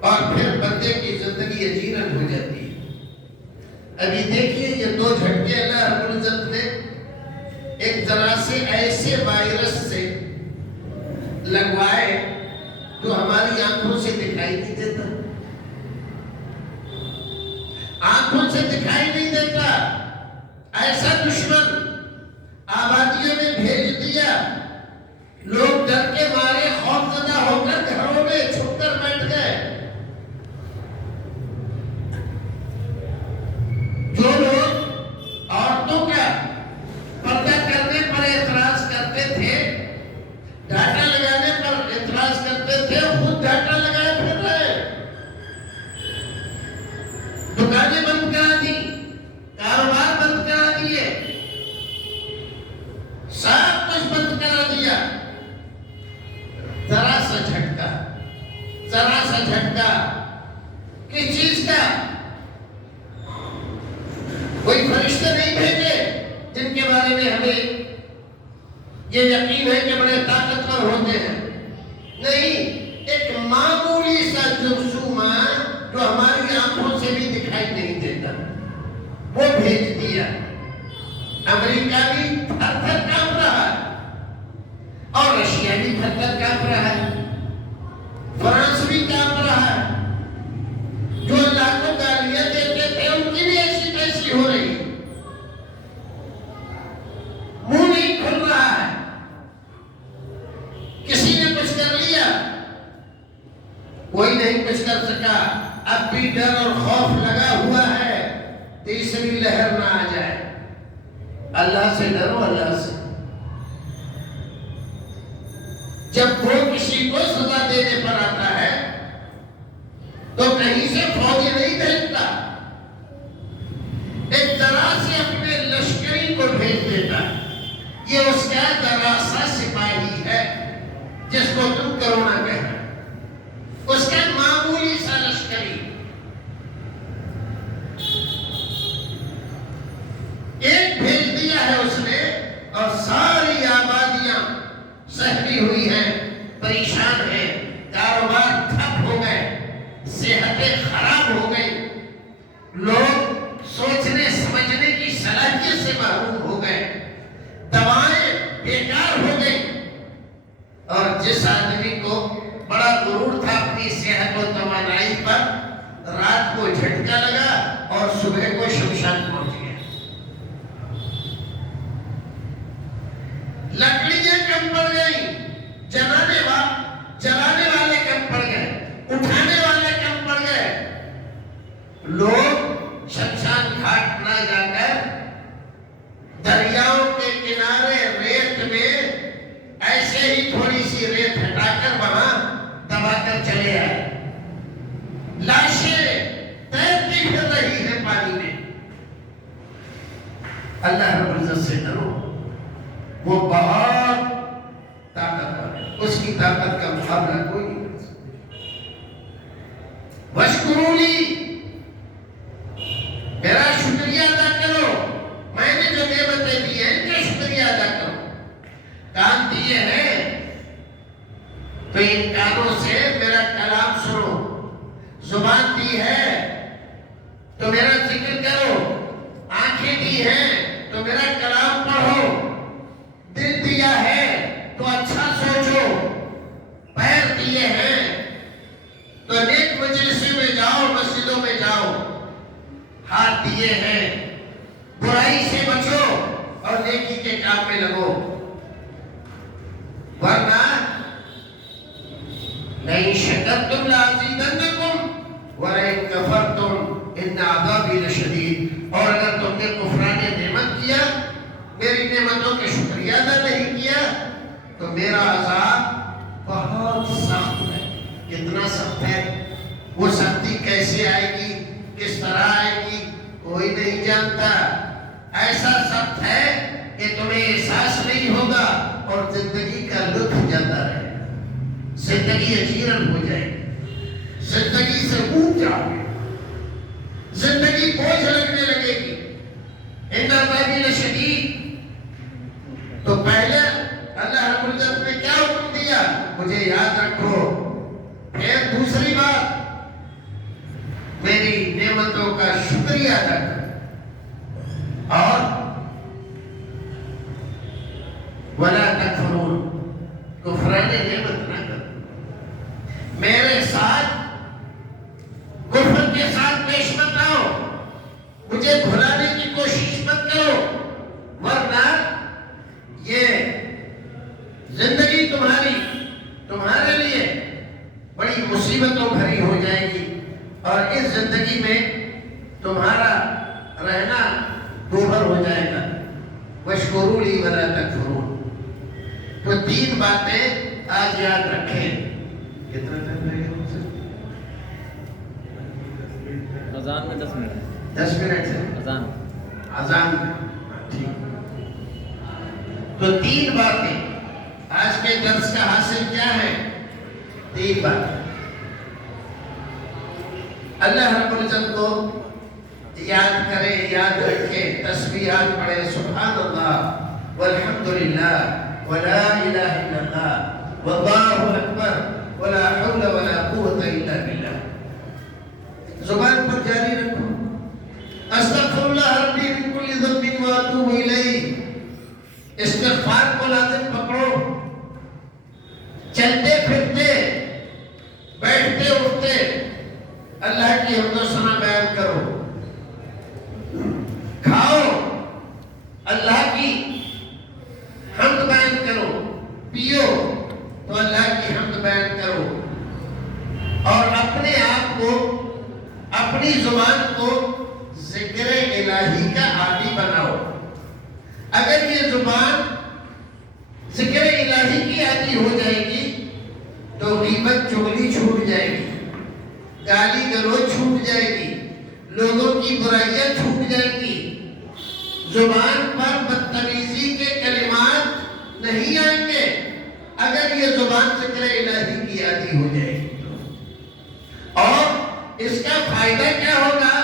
اور پھر بندے کی زندگی اجیرن ہو جاتی ہے. ابھی دیکھیے یہ دو جھٹکے اللہ رب العزت العزت نے ایک ذرا سے ایسے وائرس سے لگوائے جو ہماری آنکھوں سے دکھائی نہیں دیتا، آنکھوں سے دکھائی نہیں دیتا، ایسا دشمن آبادیوں میں بھیج دیا، لوگ ڈر کے مارے خوف زدہ ہو کر گھروں میں چھپ کر بیٹھ گئے۔ جو لوگ عورتوں کا پردہ کرنے پر اعتراض کرتے تھے، ڈاٹا لگانے پر اعتراض کرتے تھے، خود ڈاٹا لگائے پھر رہے، دکانیں بند کرا دی، کاروبار بند کرا دیے، سب کچھ بند کرا دیا۔ ذرا سا جھٹکا کس چیز کا؟ کوئی فرشتے نہیں بھیجے جن کے بارے میں ہمیں یہ یقین ہے کہ بڑے طاقتور ہوتے ہیں، نہیں، ایک معمولی سا جرثومہ جو ہماری آنکھوں سے بھی دکھائی نہیں دیتا، وہ بھیج دیا۔ امریکہ بھی تھر تھر کانپ رہا ہے اور رشیا بھی تھر تھر کانپ رہا ہے، فرانس بھی کانپ رہا ہے، جو اللہ کو گالیاں دیتے تھے ان کی بھی ایسی تیسی ہو رہی، منہ نہیں کھل رہا ہے، کسی نے کچھ کر لیا، کوئی نہیں کچھ کر سکا۔ اب بھی ڈر اور خوف لگا ہوا ہے تیسری لہر نہ آ جائے۔ اللہ سے ڈرو، اللہ سے۔ جب وہ کسی کو سزا دینے پر آتا ہے تو کہیں سے فوجی نہیں بھیجتا، ایک ذرا سے اپنے لشکری کو بھیج دیتا، یہ اس کا ذرا سا سپاہی ہے جس کو تم کرونا کہتے، اس کا معمولی سا لشکری ایک بھیج دیا ہے اس نے، اور ساری آبادیاں سہمی ہوئی ہیں، پریشان ہیں، کاروبار ٹھپ ہو گئے، صحتیں خراب ہو گئی، لوگ سوچنے سمجھنے کی صلاحیت سے محروم ہو گئے، دوائیں بیکار ہو گئی، اور جس آدمی کو بڑا غرور تھا اپنی صحت و توانائی پر، رات کو جھٹکا لگا اور صبح کو شمشان پہنچ گیا۔ لکڑیاں کم پڑ گئی، جلانے والے کم پڑ گئے، اٹھانے والے کم پڑ گئے، لوگ شمشان گھاٹ نہ جا کر دریاؤں کے کنارے ریت میں ایسے ہی تھوڑی سی ریت ہٹا کر وہاں دبا کر چلے آئے، لاشیں تیرتی پھر رہی ہیں پانی میں۔ اللہ رب العزت سے ڈرو، وہ بہت طاقتور ہے، اس کی طاقت کا مقابلہ کوئی نہیں کر سکتا۔ وَاشْكُرُونِي، میرا شکریہ ادا کرو، میں نے جو نعمتیں دی ہیں ان کا شکریہ ادا کرو۔ کان دیے ہیں تو ان کانوں سے میرا کلام سنو، زبان دی ہے تو میرا ذکر کرو، آنکھیں دی ہیں تو میرا کلام پڑھو، دل دیا ہے تو اچھا سوچو، پیر دیے ہیں تو نیک مجلسوں میں جاؤ، مسجدوں میں جاؤ، ہاتھ دیے ہیں برائی سے بچو اور نیکی کے کام میں لگو، ورنہ لئن شکرتم لأزیدنکم ولئن کفرتم ان عذابی لشدید، اور اگر تم نے کفران نعمت کیا، میری نعمتوں کے شکریہ ادا نہیں کیا، تو میرا عذاب بہت سخت ہے۔ کتنا سخت ہے؟ وہ سختی کیسے آئے گی، کس طرح آئے گی، کوئی نہیں جانتا۔ ایسا سخت ہے کہ تمہیں احساس نہیں ہوگا اور زندگی کا لطف جاتا رہے، زندگی اجیرن ہو جائے گی، زندگی سے اوب جاؤ گے، زندگی بوجھ لگنے لگے گی۔ ان عذابی لشدید، تو پہلے اللہ رب العزت نے کیا حکم دیا؟ مجھے یاد رکھو۔ پھر دوسری بات، میری نعمتوں کا شکریہ ادا کرو، اور اظہار نعمت نہ کرو، میرے ساتھ کفر کے ساتھ پیش مت آؤ، مجھے بھلانے کی کوشش مت کرو، ورنہ یہ زندگی تمہارے لیے بڑی مصیبتوں بھری ہو جائے گی، اور اس زندگی میں تمہارا رہنا دوبھر ہو جائے گا۔ وَاشْكُرُوا لِي وَلَا تَكْفُرُونَ۔ تو 3 باتیں آج یاد رکھیں۔ کتنا ٹائم لگے گا؟ اذان میں 10 منٹ 10 منٹ سے اذان میں ٹھیک۔ تو 3 باتیں آج کے درس کا حاصل کیا ہے؟ 3 باتیں۔ اللہ رب العزت کو یاد کرے، یاد رکھے، تسبیحات پڑھے، سبحان اللہ والحمدللہ ولا الہ الا اللہ واللہ اکبر ولا حول ولا قوت الا باللہ، زبان پر جاری رکھو۔ استغفر اللہ ربی من کل ذنب واتوب الیہ، استغفار کو لازم پکڑو، چلتے پھرتے بیٹھتے اٹھتے اللہ کی حمد و ثنا بیان کرو، کھاؤ اللہ کی حمد بیان کرو، پیو تو اللہ کی حمد بیان کرو، اور اپنے آپ کو، اپنی زبان کو ذکر الہی کا عادی بناؤ۔ اگر یہ زبان ذکر الہی کی عادی ہو جائے گی تو غیبت چغلی چھوٹ جائے گی، گالی گلوچ چھوٹ جائے گی، لوگوں کی برائیاں چھوٹ جائیں گی، زبان پر بدتمیزی کے کلمات نہیں آئیں گے اگر یہ زبان ذکر الہی کی عادی ہو جائے گی۔ اور اس کا فائدہ کیا ہوگا؟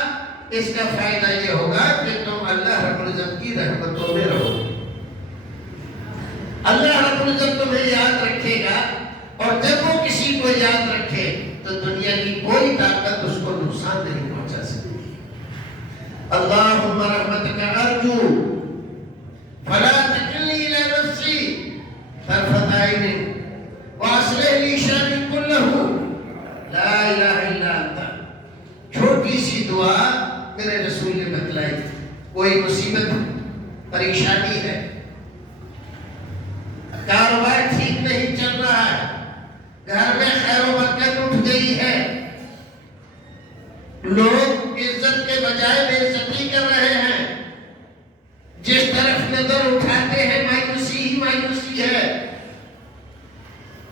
اس کا فائدہ یہ ہوگا کہ تم اللہ رب العزت کی رحمتوں میں رہو، اللہ رب العزت تمہیں یاد رکھے گا، اور جب وہ کسی کو یاد رکھے تو دنیا کی کوئی طاقت اس کو نقصان نہیں پہنچا سکتی۔ اللہم رحمتک ارجو فلا تکلنی الی نفسی طرفۃ عین واصلح لی شأنی کلہ لا الہ الا انت۔ چھوٹی سی دعا میرے رسول نے بتلائی، کوئی مصیبت پریشانی ہے، کاروبار ٹھیک نہیں چل رہا ہے، گھر میں خیر و برکت اٹھ گئی ہے، لوگ عزت کے بجائے بے عزتی کر رہے ہیں، جس طرف نظر اٹھاتے ہیں مایوسی ہی مایوسی ہے،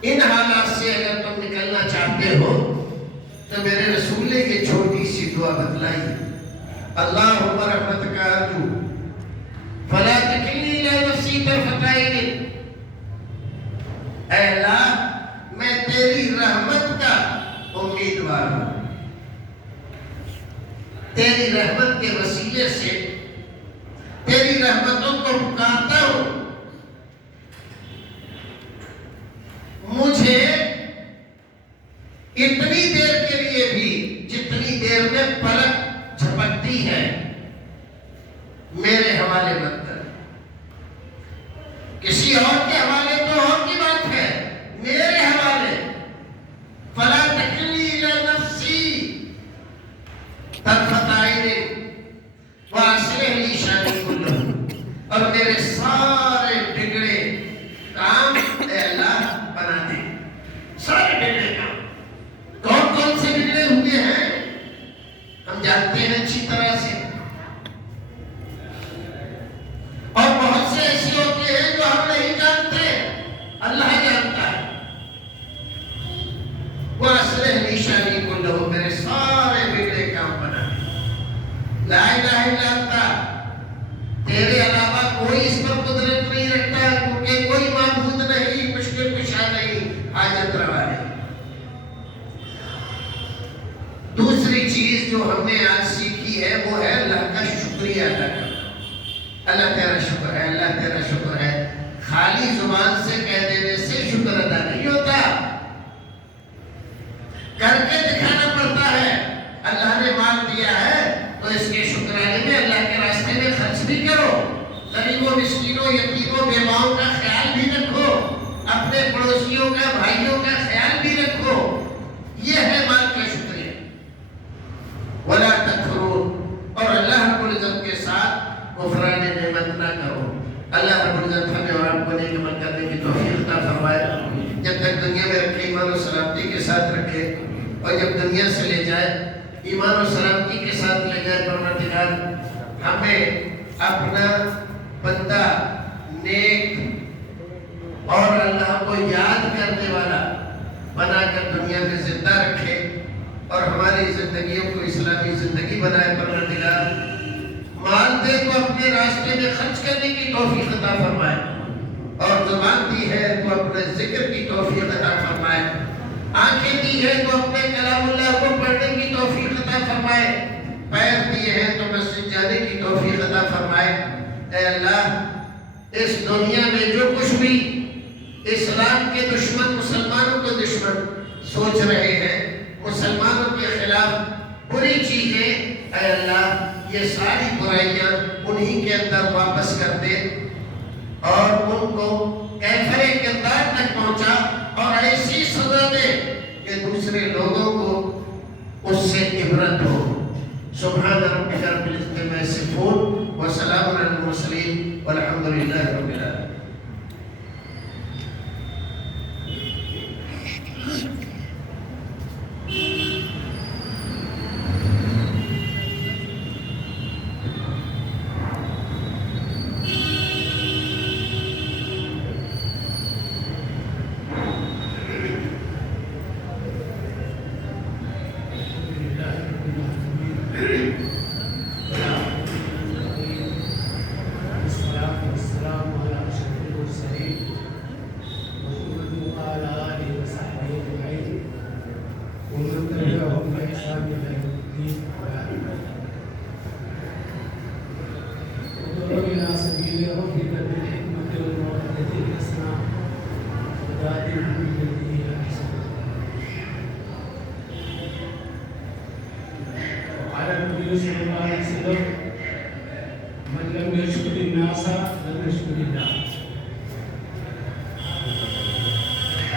ان حالات سے اگر تم نکلنا چاہتے ہو تو میرے رسول نے یہ چھوٹی سی دعا بتلائی، اللہم رحمتک ارجو فلا تکلنی الی نفسی طرفۃ عین۔ اے اللہ میں تیری رحمت کا امیدوار ہوں، تیری رحمت کے وسیلے سے تیری رحمتوں کو پکارتا ہوں، مجھے اتنی دیر کے لیے بھی جتنی دیر میں پلک جھپکتی ہے میرے حوالے مت کر، کسی اور کے حوالے تو اور کی بات ہے، میرے حوالے فلا تکلنی الی نفسی طرفۃ عین واصلح لی شأنی کلہ، اور میرے سارے بگڑے کام اے اللہ بنا دے، سارے بگڑے کام۔ کون کون سے بگڑے ہوئے ہیں ہم جانتے ہیں اچھی طرح سے، اور بہت سے ایسے ہوتے ہیں جو ہم نہیں جانتے، اللہ جانتا ہے۔ واصلح لی شأنی کلہ، میرے سارے بگڑے کام بنا دے، لا الہ الا انت، تیرے علاوہ کوئی اس پر قدرت نہیں رکھتا، کیونکہ کوئی معبود نہیں، مشکل کشا نہیں، حاجت روا نہیں۔ دوسری چیز جو ہم نے آج سیکھی ہے وہ ہے اللہ کا شکریہ ادا کرنا۔ اللہ تیرا شکر ہے، اللہ تیرا شکر ہے، خالی زبان سے کہہ دینے سے شکر ادا نہیں ہوتا، کر کے دکھانا پڑتا ہے۔ اللہ نے مال دیا ہے تو اس کے شکرانے میں اللہ کے راستے میں خرچ بھی کرو، غریبوں، مسکینوں، یتیموں، بیواؤں کا خیال بھی رکھو، اپنے پڑوس پڑوسیوں کا، بھائیوں کا خیال بھی رکھو. یہ ہے مال کا شکریہ. ولا تکفرون، اور اللہ رب العزت کے ساتھ غفران نعمت نہ کرو. اللہ رب العزت ہمیں اور آپ کو نیک عمل کرنے کی توفیق عطا فرمائے. جب تک دنیا میں رکھے ایمان و سلامتی کے ساتھ رکھے، اور جب دنیا سے لے جائے ایمان و سلامتی کے ساتھ لے جائے. پروردگار ہمیں اپنا بندہ نیک اور اللہ کو یاد کرنے والا بنا کر دنیا میں زندہ رکھے، اور ہماری زندگیوں کو اسلامی زندگی بنائے. پروردگار مال دے تو اپنے راستے میں خرچ کرنے کی توفیق عطا فرمائے، اور زبان دی ہے تو اپنے ذکر کی توفیق عطا فرمائے. آنکھیں دی ہے تو اپنے کلام اللہ کو پڑھنے کی توفیق عطا فرمائے. پیر دیے ہیں تو مسجد جانے کی توفیق عطا فرمائے. اے اللہ، اس دنیا میں جو کچھ بھی اسلام کے دشمن مسلمانوں کے دشمن سوچ رہے ہیں، مسلمانوں کے خلاف بری چیزیں، اے اللہ یہ ساری برائیاں انہی کے اندر واپس کر دے، اور ان کو کیفر کردار تک پہنچا، اور ایسی سزا دے کہ دوسرے لوگوں کو اس سے عبرت ہو. سبحان ربک رب العزت عما یصفون وسلام علی المرسلین والحمد للہ رب العالمین.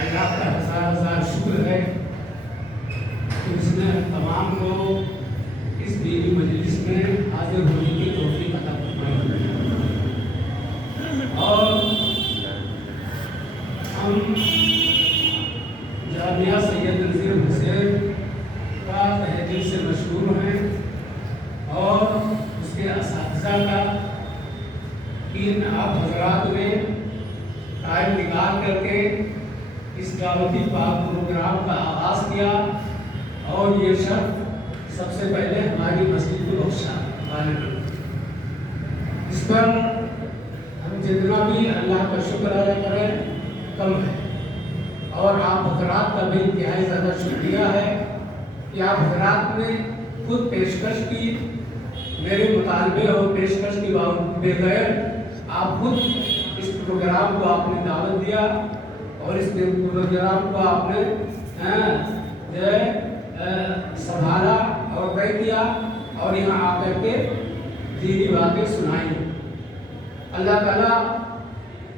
اللہ کا ہزار شکر ہے کہ اس نے تمام لوگ اس دینی مجلس میں حاضر ہونے کی توفیق عطا فرمائی. اور ہم جامعہ سید نذیر حسین کا تہہ دل سے مشہور ہیں، اور اس کے اساتذہ کا ان آپ حضرات نے ٹائم نکال کر کے اس دعوتی پاک پروگرام کا آغاز کیا، اور یہ شرط سب سے پہلے ہماری مسجد کو بخشا والے. اس پر ہم جتنا بھی اللہ کا شکر ادا کریں کم ہے، اور آپ حضرات کا بھی انتہائی زیادہ شکریہ ہے کہ آپ حضرات نے خود پیشکش کی، میرے مطالبے اور پیشکش کی بغیر آپ خود اس پروگرام کو آپ نے دعوت دیا، اور اس پروگرام کو آپ نے سنبھالا اور طے کیا، اور یہاں آ کر کے دینی باتیں سنائی. اللہ تعالیٰ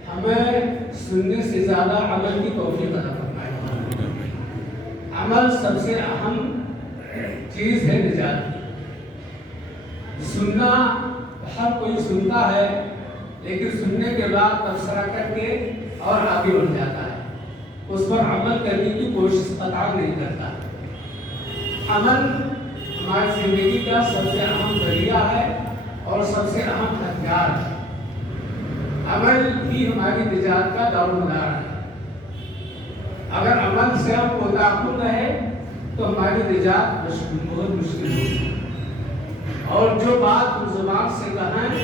ہمیں سننے سے زیادہ عمل کی توفیق عطا فرمائے. عمل سب سے اہم چیز ہے نجات کی. سننا ہر کوئی سنتا ہے، لیکن سننے کے بعد تبصرہ کر کے اور آگے بڑھ جاتا ہے، اس پر عمل کرنے کی کوشش قطع نہیں کرتا. عمل ہماری زندگی کا سب سے اہم ذریعہ ہے اور سب سے اہم ہتھیار ہے. عمل ہی ہماری نجات کا دارومدار ہے. اگر عمل سے ہم کو تعلق رہے تو ہماری نجات بہت مشکل ہوگی. اور جو بات زبان سے کہنا ہے